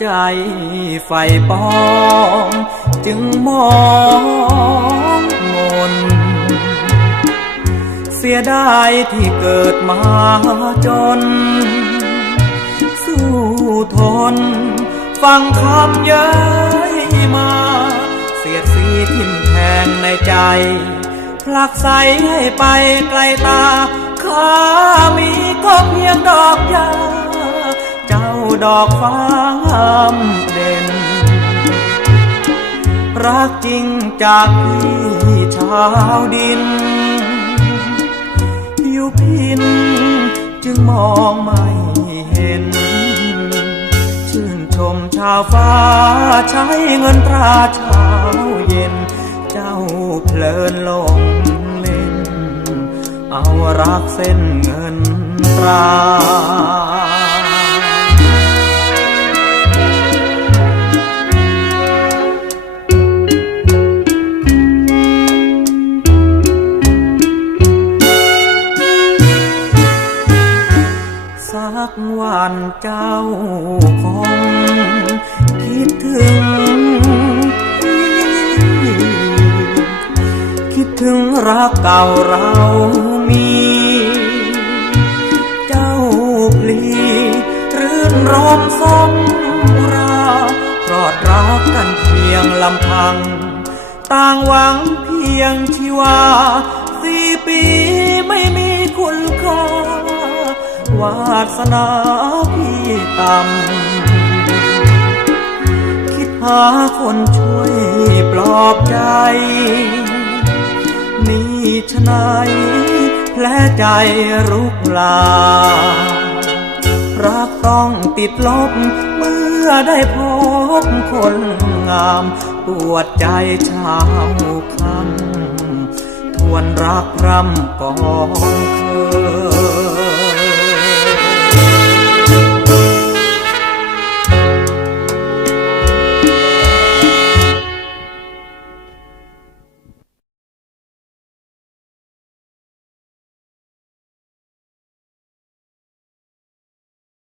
ใจไฟปอง จึงมองมน เสียดายที่เกิดมาจน สู้ทน ฟังคำเย้ยมา เสียดสีทิ่มแทงในใจผลักใสให้ไปไกลตาข้ามีก็เพียงดอกย ดอกฟ้างเด่น รักจริงจากพี่ชาวดิน อยู่พินจึงมองไม่เห็น ชื่นชมชาวฟ้าใช้เงินตราเช้าเย็น เจ้าเพลินลงเล่น เอารักเส้นเงินตรา กวันเจ้าคงคิดถึง คิดถึงรักเก่าเรามี เจ้าพลีรื่นรมสมราปลอดรักกันเพียงลำพัง ต่างหวังเพียงที่ว่าสี่ปีไม่มีคุณ วาสนาพี่ต่ำคิดหาคนช่วยปลอบใจ นี่ชะไหนายแผลใจรุกลา รักต้องติดลบเมื่อได้พบคนงามปวดใจช้าคำทวนรักรำกองเคย